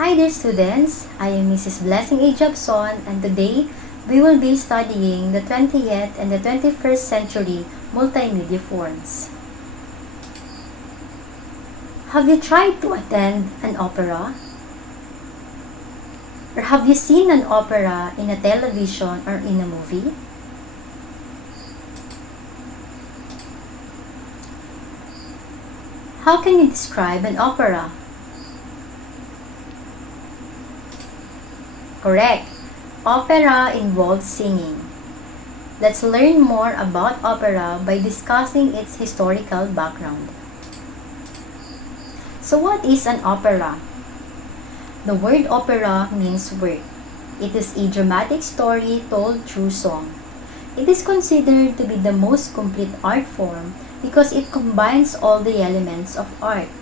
Hi there students, I am Mrs. Blessing A. Japson and today we will be studying the 20th and the 21st century multimedia forms. Have you tried to attend an opera? Or have you seen an opera in a television or in a movie? How can you describe an opera? Correct. Opera involves singing. Let's learn more about opera by discussing its historical background. So what is an opera? The word opera means work. It is a dramatic story told through song. It is considered to be the most complete art form because it combines all the elements of art: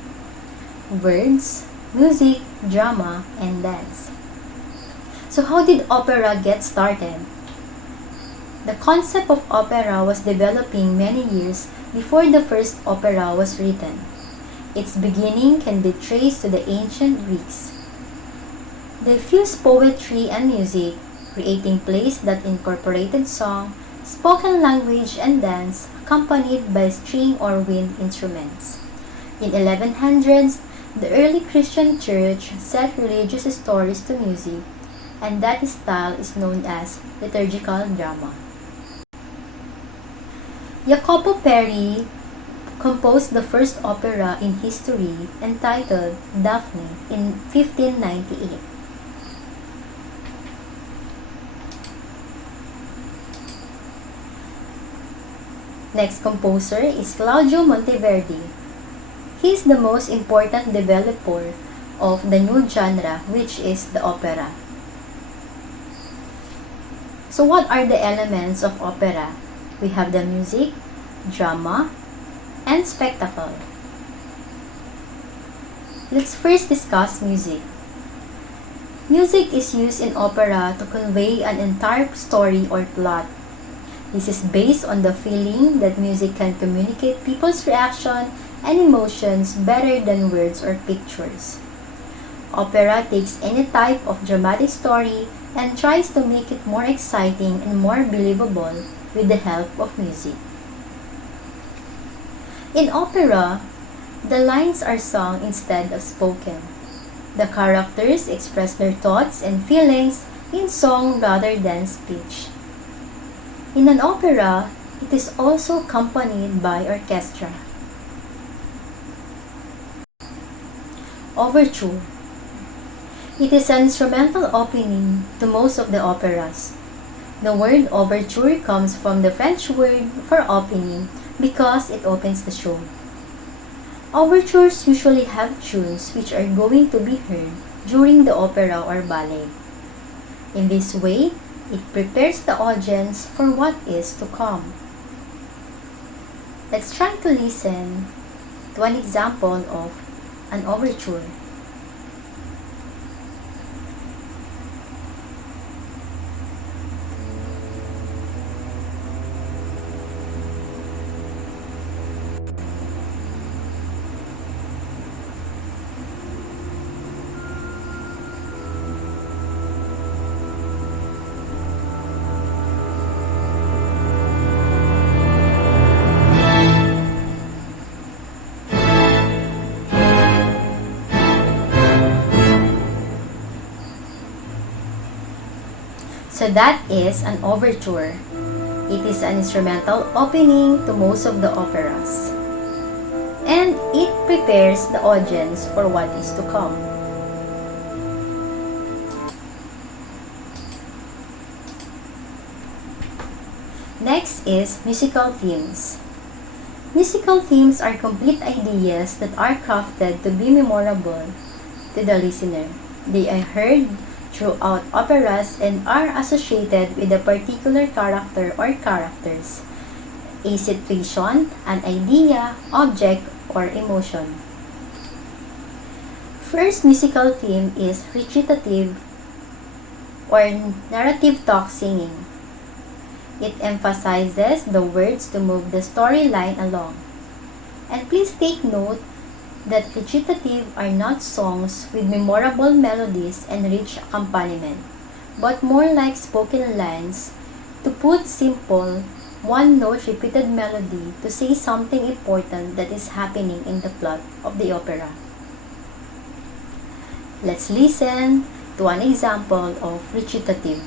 words, music, drama, and dance. So how did opera get started? The concept of opera was developing many years before the first opera was written. Its beginning can be traced to the ancient Greeks. They fused poetry and music, creating plays that incorporated song, spoken language, and dance, accompanied by string or wind instruments. In 1100s, the early Christian church set religious stories to music, and that style is known as liturgical drama. Jacopo Peri composed the first opera in history entitled Daphne in 1598. Next composer is Claudio Monteverdi. He is the most important developer of the new genre, which is the opera. So what are the elements of opera? We have the music, drama, and spectacle. Let's first discuss music. Music is used in opera to convey an entire story or plot. This is based on the feeling that music can communicate people's reaction and emotions better than words or pictures. Opera takes any type of dramatic story and tries to make it more exciting and more believable with the help of music. In opera, the lines are sung instead of spoken. The characters express their thoughts and feelings in song rather than speech. In an opera, it is also accompanied by orchestra. Overture. It is an instrumental opening to most of the operas. The word overture comes from the French word for opening because it opens the show. Overtures usually have tunes which are going to be heard during the opera or ballet. In this way, it prepares the audience for what is to come. Let's try to listen to an example of an overture. So that is an overture. It is an instrumental opening to most of the operas. And it prepares the audience for what is to come. Next is musical themes. Musical themes are complete ideas that are crafted to be memorable to the listener. They are heard throughout operas and are associated with a particular character or characters, a situation, an idea, object, or emotion. First musical theme is recitative or narrative talk singing. It emphasizes the words to move the storyline along. And please take note that recitative are not songs with memorable melodies and rich accompaniment, but more like spoken lines. To put simple, one note repeated melody to say something important that is happening in the plot of the opera. Let's listen to an example of recitative.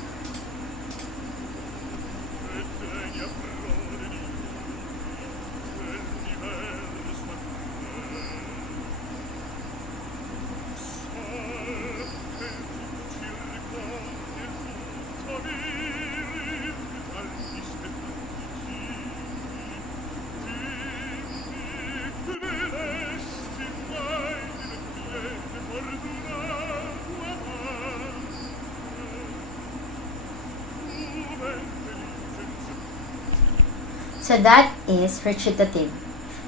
So that is recitative.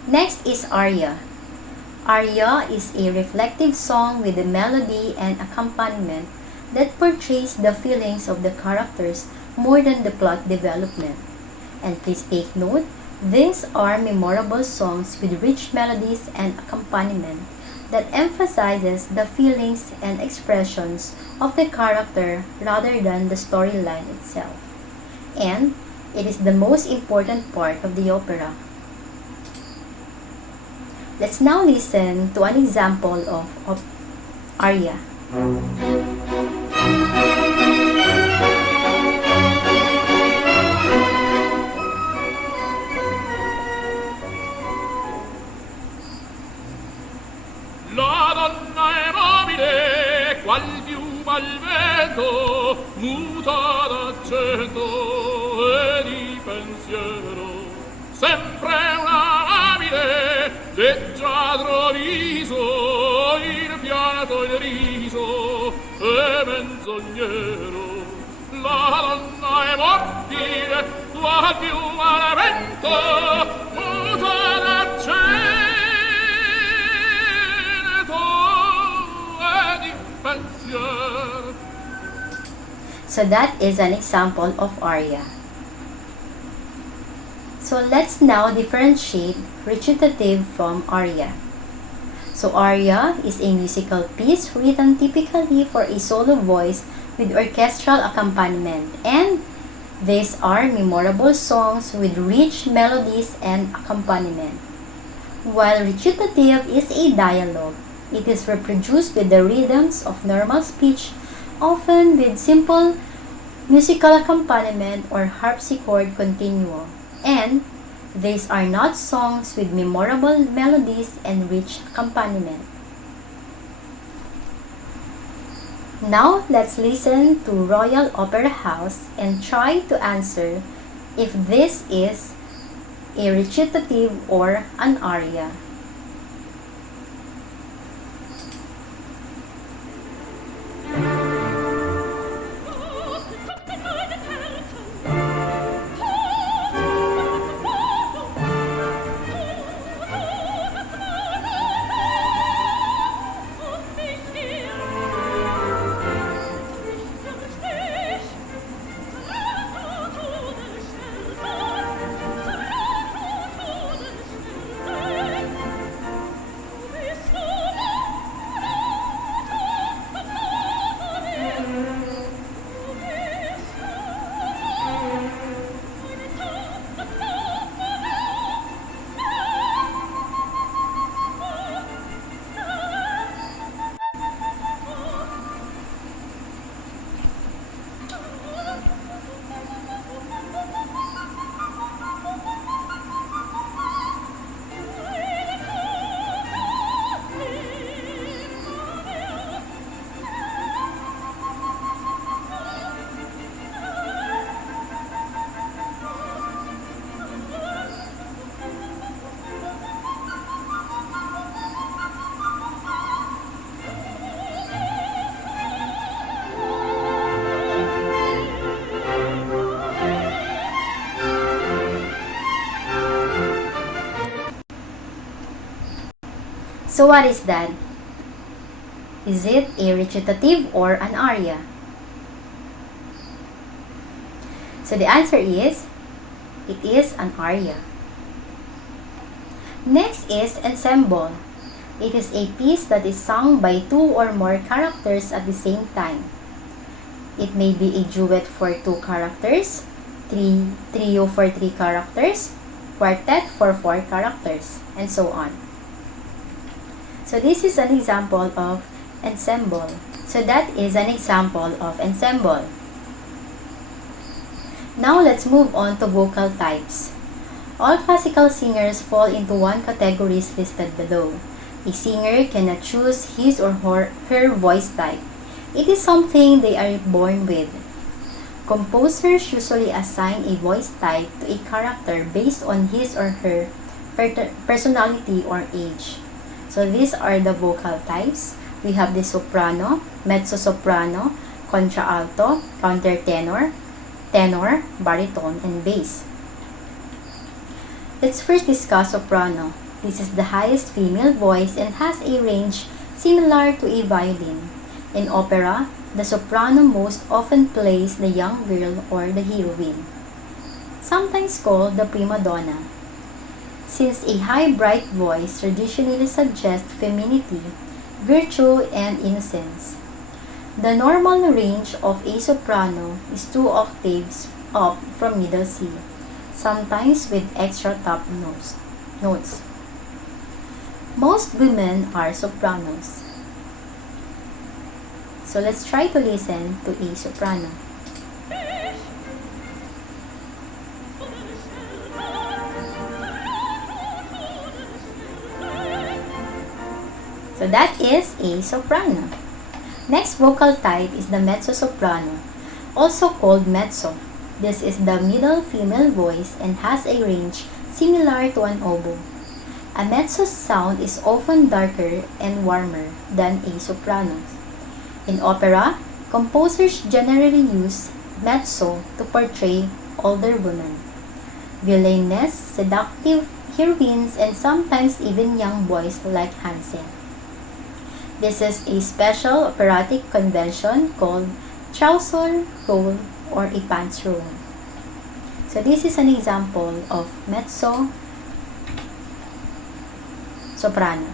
Next is Arya. Arya is a reflective song with a melody and accompaniment that portrays the feelings of the characters more than the plot development. And please take note, these are memorable songs with rich melodies and accompaniment that emphasizes the feelings and expressions of the character rather than the storyline itself. And it is the most important part of the opera. Let's now listen to an example of Arya. La donna è mobile, qual piuma al vento, muta d'accento e di pensiero. Sempre una amabile, leggiadro viso, il pianto il riso e menzognero. La donna è mobile, qual piuma al vento, muta d'accento. So that is an example of Arya. So let's now differentiate recitative from Arya. So Arya is a musical piece written typically for a solo voice with orchestral accompaniment, and these are memorable songs with rich melodies and accompaniment. While recitative is a dialogue, it is reproduced with the rhythms of normal speech, often with simple musical accompaniment or harpsichord continuo. And these are not songs with memorable melodies and rich accompaniment. Now let's listen to Royal Opera House and try to answer if this is a recitative or an aria. So what is that? Is it a recitative or an aria? So the answer is, it is an aria. Next is ensemble. It is a piece that is sung by two or more characters at the same time. It may be a duet for two characters, trio for three characters, quartet for four characters, and so on. So this is an example of ensemble. So that is an example of ensemble. Now let's move on to vocal types. All classical singers fall into one category listed below. A singer cannot choose his or her voice type. It is something they are born with. Composers usually assign a voice type to a character based on his or her personality or age. So these are the vocal types. We have the soprano, mezzo-soprano, contralto, countertenor, tenor, baritone, and bass. Let's first discuss soprano. This is the highest female voice and has a range similar to a violin. In opera, the soprano most often plays the young girl or the heroine, sometimes called the prima donna. Since a high bright voice traditionally suggests femininity, virtue, and innocence, the normal range of a soprano is 2 octaves up from middle C, sometimes with extra top notes. Most women are sopranos. So let's try to listen to a soprano. So that is a soprano. Next vocal type is the mezzo-soprano, also called mezzo. This is the middle female voice and has a range similar to an oboe. A mezzo's sound is often darker and warmer than a soprano's. In opera, composers generally use mezzo to portray older women, villainess, seductive heroines, and sometimes even young boys like Hansen. This is a special operatic convention called trousseau role or a pants role. So this is an example of mezzo soprano.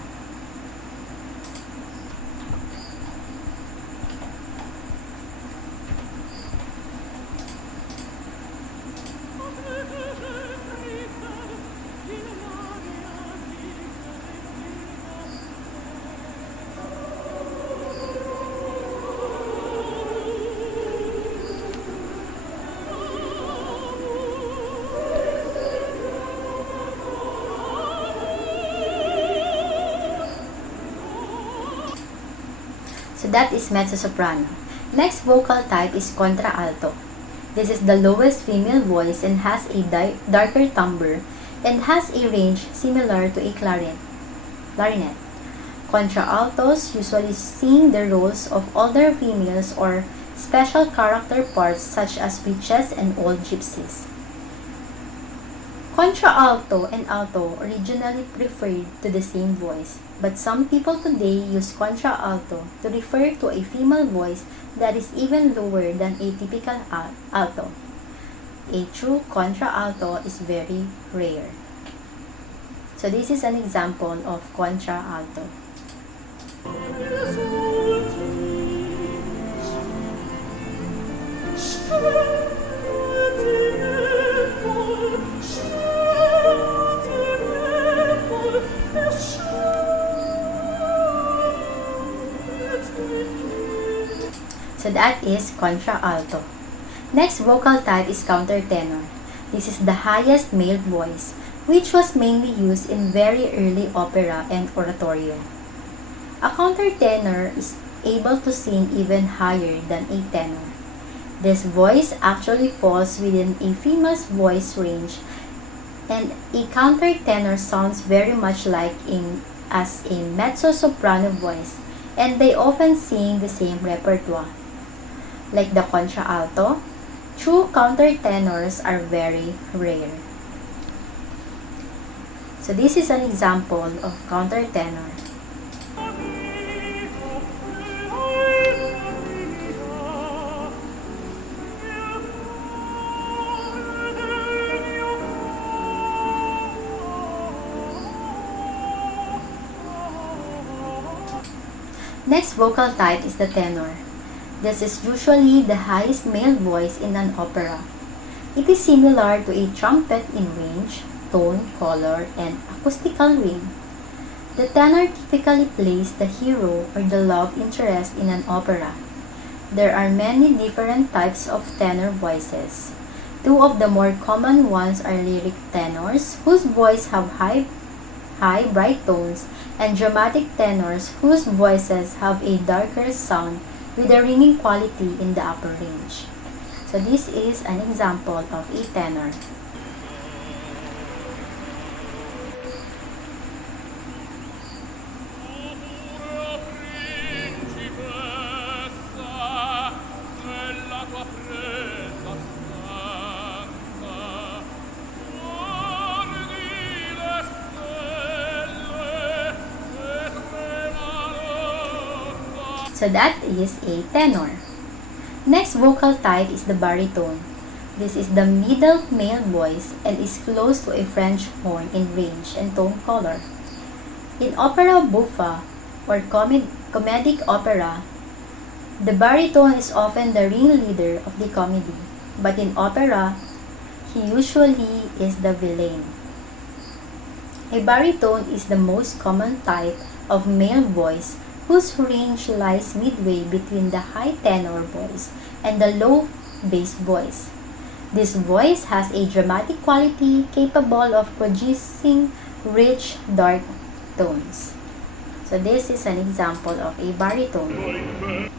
So that is mezzo-soprano. Next vocal type is contra alto. This is the lowest female voice and has a darker timbre and has a range similar to a clarinet. Contra altos usually sing the roles of older females or special character parts such as witches and old gypsies. Contra alto and alto originally referred to the same voice, but some people today use contra alto to refer to a female voice that is even lower than a typical alto. A true contra alto is very rare. So this is an example of contra alto. So that is contra alto. Next vocal type is countertenor. This is the highest male voice, which was mainly used in very early opera and oratorio. A countertenor is able to sing even higher than a tenor. This voice actually falls within a female's voice range, and a countertenor sounds very much like as a mezzo-soprano voice, and they often sing the same repertoire. Like the contra alto, true countertenors are very rare. So this is an example of countertenor. Next vocal type is the tenor. This is usually the highest male voice in an opera. It is similar to a trumpet in range, tone, color, and acoustical ring. The tenor typically plays the hero or the love interest in an opera. There are many different types of tenor voices. Two of the more common ones are lyric tenors, whose voice have high, bright tones, and dramatic tenors, whose voices have a darker sound with a ringing quality in the upper range. So this is an example of a tenor. So that is a tenor. Next vocal type is the baritone. This is the middle male voice and is close to a French horn in range and tone color. In opera buffa or comedic opera, the baritone is often the ringleader of the comedy, but in opera, he usually is the villain. A baritone is the most common type of male voice whose range lies midway between the high tenor voice and the low bass voice. This voice has a dramatic quality capable of producing rich, dark tones. So this is an example of a baritone.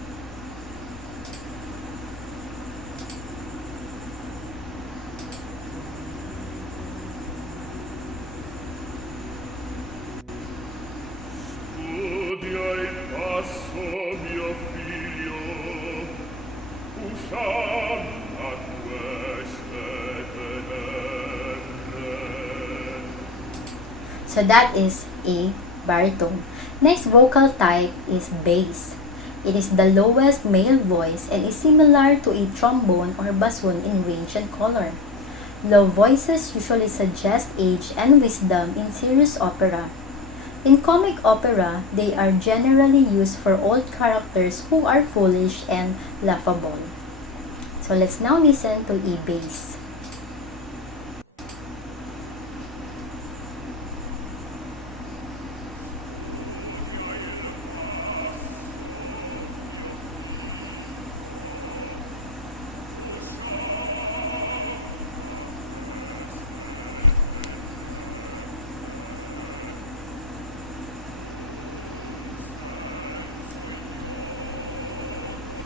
So that is a baritone. Next vocal type is bass. It is the lowest male voice and is similar to a trombone or bassoon in range and color. Low voices usually suggest age and wisdom in serious opera. In comic opera, they are generally used for old characters who are foolish and laughable. So let's now listen to a bass.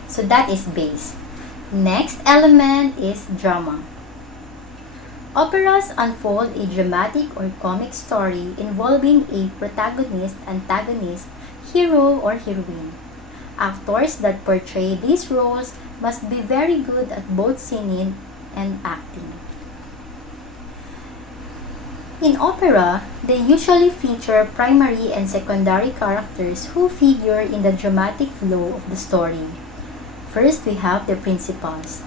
So that is bass. Next element is drama. Operas unfold a dramatic or comic story involving a protagonist, antagonist, hero, or heroine. Actors that portray these roles must be very good at both singing and acting. In opera, they usually feature primary and secondary characters who figure in the dramatic flow of the story. First, we have the principals.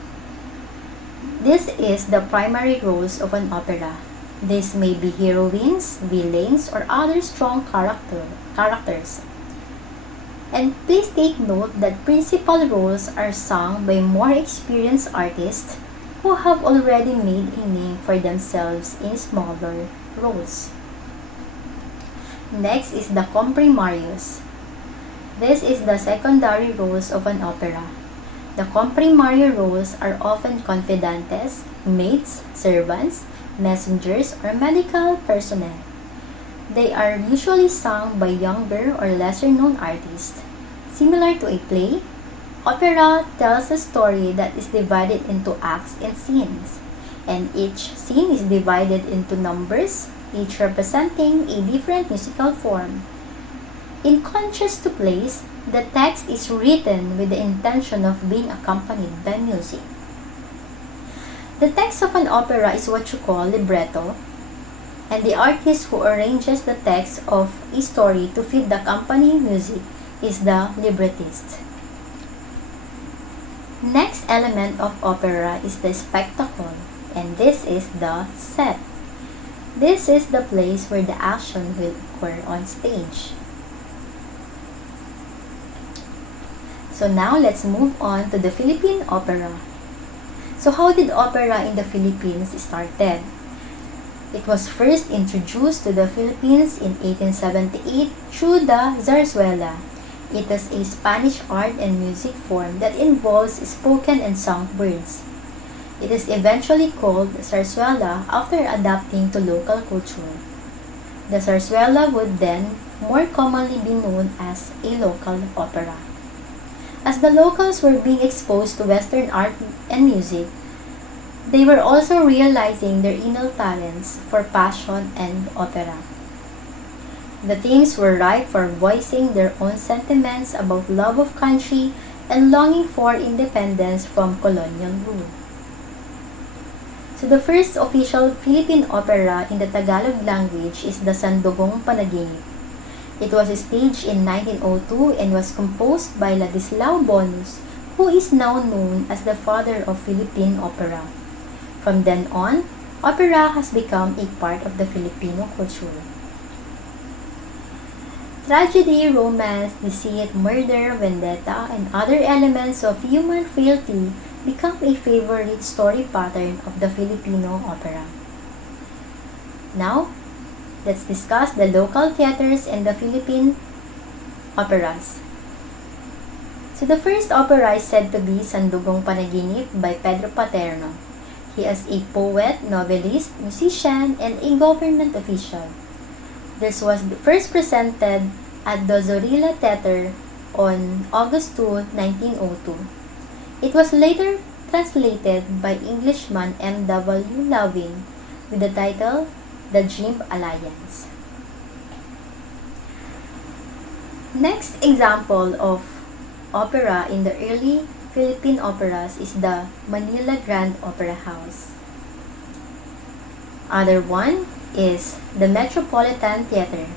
This is the primary roles of an opera. This may be heroines, villains, or other strong characters. And please take note that principal roles are sung by more experienced artists who have already made a name for themselves in smaller roles. Next is the comprimarios. This is the secondary roles of an opera. The comprimario roles are often confidantes, maids, servants, messengers, or medical personnel. They are usually sung by younger or lesser-known artists. Similar to a play, opera tells a story that is divided into acts and scenes, and each scene is divided into numbers, each representing a different musical form. In contrast to plays, the text is written with the intention of being accompanied by music. The text of an opera is what you call libretto, and the artist who arranges the text of a story to fit the accompanying music is the librettist. Next element of opera is the spectacle, and this is the set. This is the place where the action will occur on stage. So now let's move on to the Philippine Opera. So how did opera in the Philippines started? It was first introduced to the Philippines in 1878 through the zarzuela. It is a Spanish art and music form that involves spoken and sung words. It is eventually called zarzuela after adapting to local culture. The zarzuela would then more commonly be known as a local opera. As the locals were being exposed to Western art and music, they were also realizing their inner talents for passion and opera. The themes were ripe for voicing their own sentiments about love of country and longing for independence from colonial rule. So the first official Philippine opera in the Tagalog language is the Sandugong Panaginip. It was staged in 1902 and was composed by Ladislao Bonus, who is now known as the father of Philippine opera. From then on, opera has become a part of the Filipino culture. Tragedy, romance, deceit, murder, vendetta, and other elements of human frailty become a favorite story pattern of the Filipino opera. Now, let's discuss the local theaters and the Philippine operas. So the first opera is said to be Sandugong Panaginip by Pedro Paterno. He is a poet, novelist, musician, and a government official. This was first presented at the Zorilla Theater on August 2, 1902. It was later translated by Englishman M.W. Loving with the title The Dream Alliance. Next example of opera in the early Philippine operas is the Manila Grand Opera House. Other one is the Metropolitan Theater.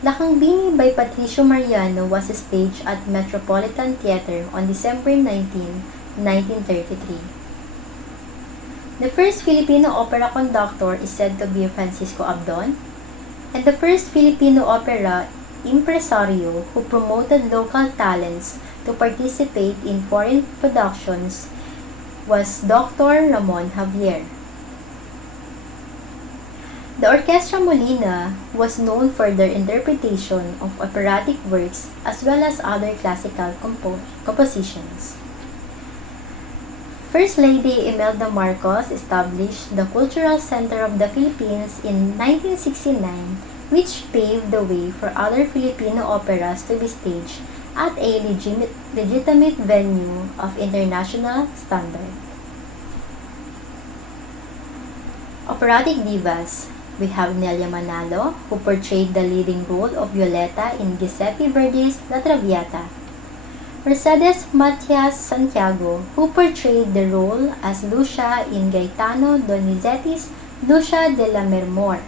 Lakang-Bini by Patricio Mariano was staged at Metropolitan Theater on December 19, 1933. The first Filipino opera conductor is said to be Francisco Abdon, and the first Filipino opera impresario who promoted local talents to participate in foreign productions was Dr. Ramon Javier. The Orchestra Molina was known for their interpretation of operatic works as well as other classical compositions. First Lady Imelda Marcos established the Cultural Center of the Philippines in 1969, which paved the way for other Filipino operas to be staged at a legitimate venue of international standard. Operatic divas. We have Nelia Manalo, who portrayed the leading role of Violeta in Giuseppe Verdi's La Traviata. Mercedes Matias Santiago, who portrayed the role as Lucia in Gaetano Donizetti's Lucia de la Mermor.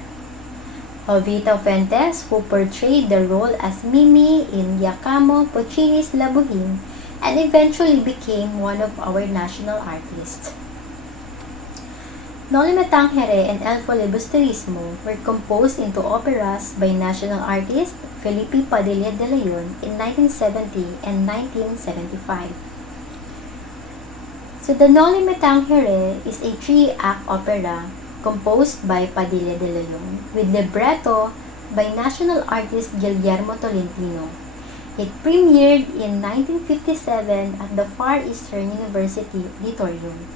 Jovita Fuentes, who portrayed the role as Mimi in Giacomo Puccini's La Boheme and eventually became one of our national artists. Noli Me Tangere and El Filibusterismo were composed into operas by national artist Felipe Padilla de Leon in 1970 and 1975. So the Noli Me Tangere is a three-act opera composed by Padilla de Leon with libretto by national artist Guillermo Tolentino. It premiered in 1957 at the Far Eastern University Auditorium.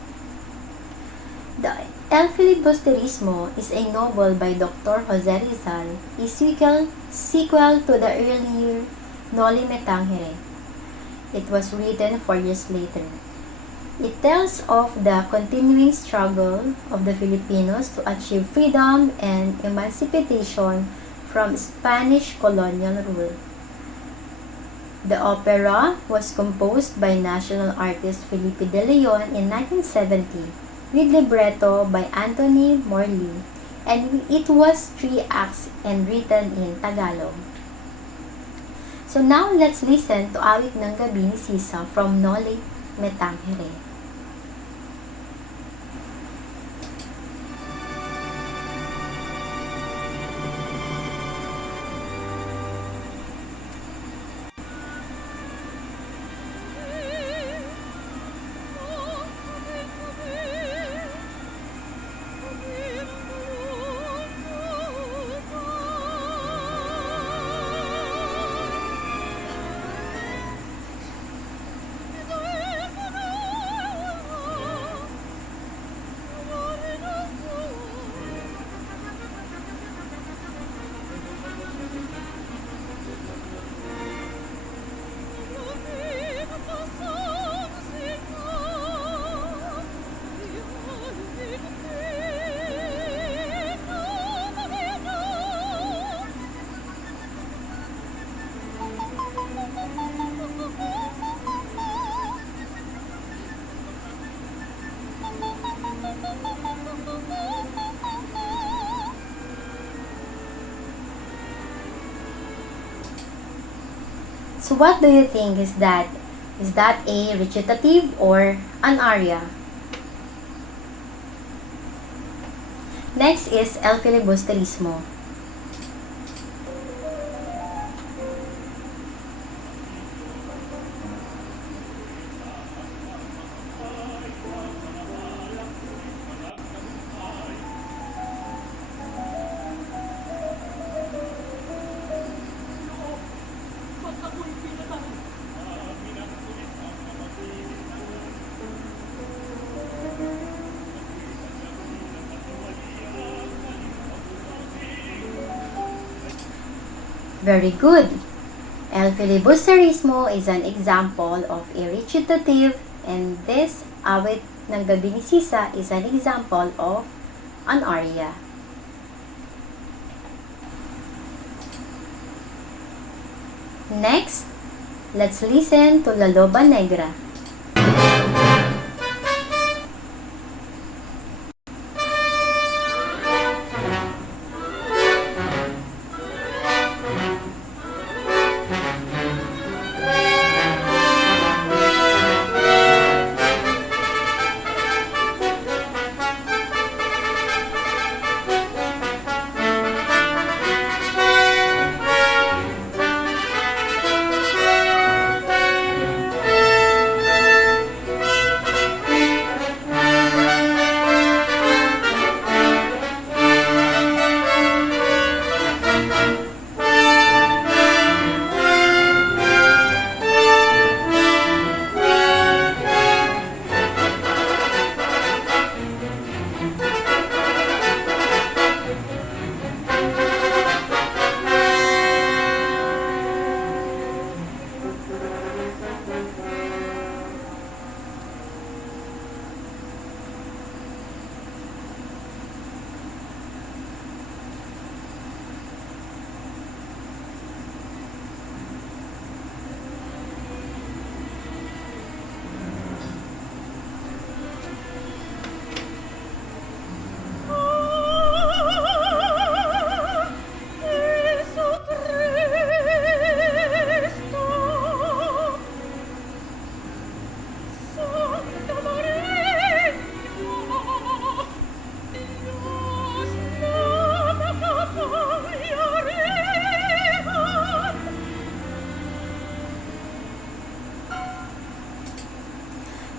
The El Filibusterismo is a novel by Dr. Jose Rizal, a sequel to the earlier Noli Me Tangere. It was written 4 years later. It tells of the continuing struggle of the Filipinos to achieve freedom and emancipation from Spanish colonial rule. The opera was composed by national artist Felipe de Leon in 1970 with libretto by Anthony Morley, and it was 3 acts and written in Tagalog. So now let's listen to Awit ng Gabi ni Sisa from Noli Me Tangere. So what do you think is that? Is that a recitative or an aria? Next is el filibusterismo. Very good. El filibusterismo is an example of a recitative, and this awit ng gabi ni Sisa is an example of an aria. Next, let's listen to La Loba Negra.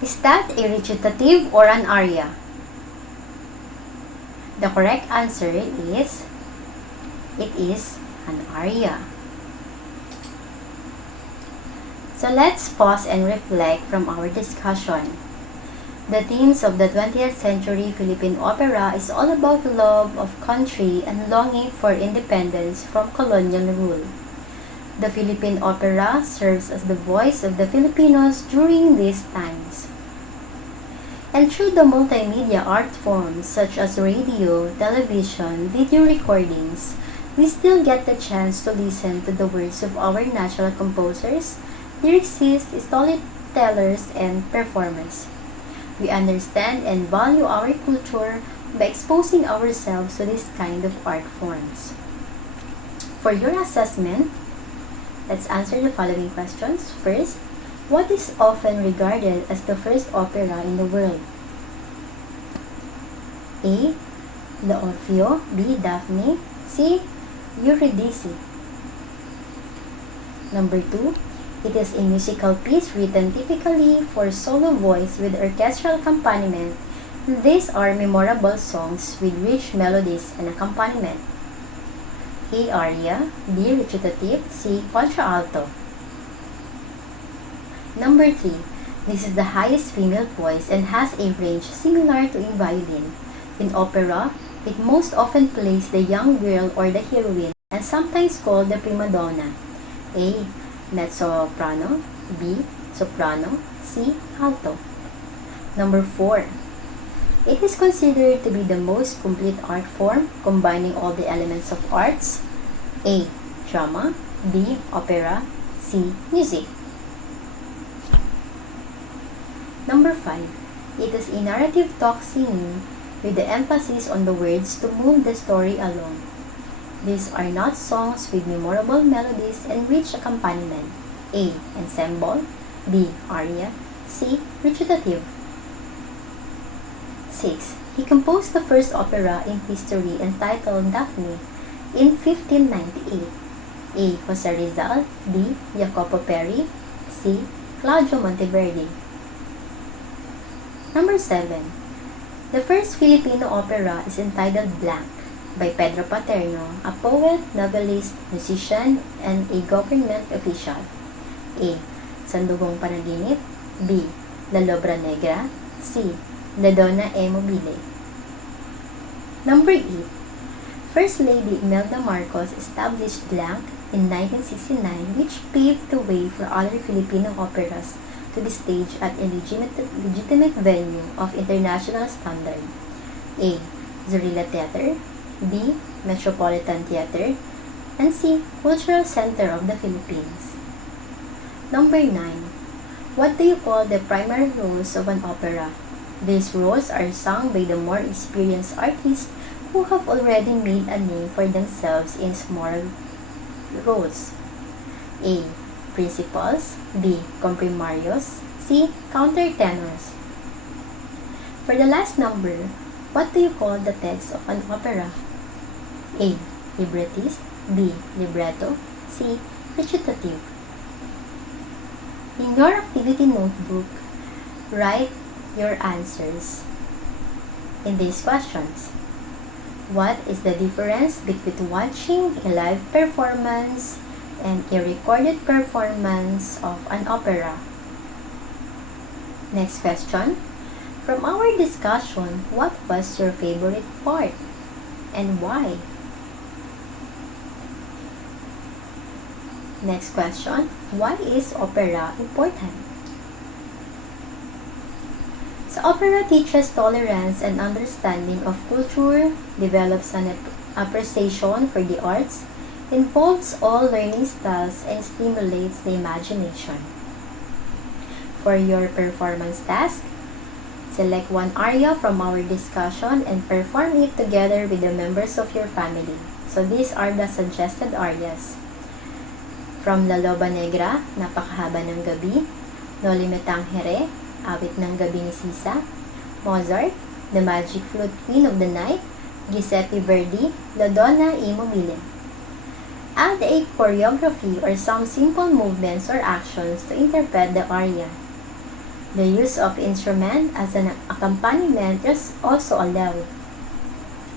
Is that a recitative or an aria? The correct answer is, it is an aria. So let's pause and reflect from our discussion. The themes of the 20th century Philippine opera is all about love of country and longing for independence from colonial rule. The Philippine opera serves as the voice of the Filipinos during these times. And through the multimedia art forms such as radio, television, video recordings, we still get the chance to listen to the words of our national composers, lyricists, storytellers, and performers. We understand and value our culture by exposing ourselves to this kind of art forms. For your assessment, let's answer the following questions. First, what is often regarded as the first opera in the world? A. The Orfeo. B. Daphne. C. Eurydice. Number 2. It is a musical piece written typically for solo voice with orchestral accompaniment. These are memorable songs with rich melodies and accompaniment. A. Arya. B. Recitative. C. Contra Alto. Number 3. This is the highest female voice and has a range similar to a violin. In opera, it most often plays the young girl or the heroine and sometimes called the prima donna. A. Mezzo-soprano. B. Soprano. C. Alto. Number 4. It is considered to be the most complete art form, combining all the elements of arts. A. Drama. B. Opera. C. Music. Number 5. It is a narrative talk singing with the emphasis on the words to move the story along. These are not songs with memorable melodies and rich accompaniment. A. Ensemble. B. Arya. C. Recitative. 6. He composed the first opera in history entitled Daphne in 1598. A. Jose Rizal. B. Jacopo Peri. C. Claudio Monteverdi. Number 7. The first Filipino opera is entitled Blank by Pedro Paterno, a poet, novelist, musician, and a government official. A. Sandugong Panaginip. B. La Lobra Negra. C. La Donna e Mobile. Number 8. First Lady Imelda Marcos established Blank in 1969, which paved the way for other Filipino operas to be staged at a legitimate venue of international standard. A. Zorilla Theater. B. Metropolitan Theater. And C. Cultural Center of the Philippines. Number 9. What do you call the primary roles of an opera? These roles are sung by the more experienced artists who have already made a name for themselves in small roles. A. Principals. B. Comprimarios. C. Countertenors. For the last number, what do you call the text of an opera? A. Librettist. B. Libretto. C. Recitative. In your activity notebook, write your answers in these questions. What is the difference between watching a live performance and a recorded performance of an opera? Next question. From our discussion, what was your favorite part and why? Next question. Why is opera important? So opera teaches tolerance and understanding of culture, develops an appreciation for the arts, involves all learning styles, and stimulates the imagination. For your performance task, select one aria from our discussion and perform it together with the members of your family. So these are the suggested arias. From La Loba Negra, Napakahaba ng Gabi, Noli Me Tangere, Awit ng Gabi ni Sisa, Mozart, The Magic Flute Queen of the Night, Giuseppe Verdi, La Donna e Mobile. Add a choreography or some simple movements or actions to interpret the aria. The use of instrument as an accompaniment is also allowed.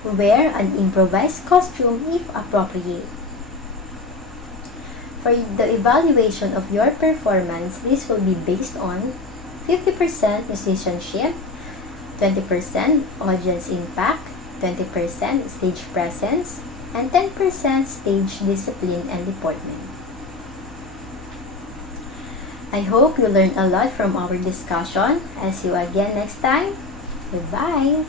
Wear an improvised costume if appropriate. For the evaluation of your performance, this will be based on 50% musicianship, 20% audience impact, 20% stage presence, and 10% stage discipline and deportment. I hope you learned a lot from our discussion. I'll see you again next time. Goodbye!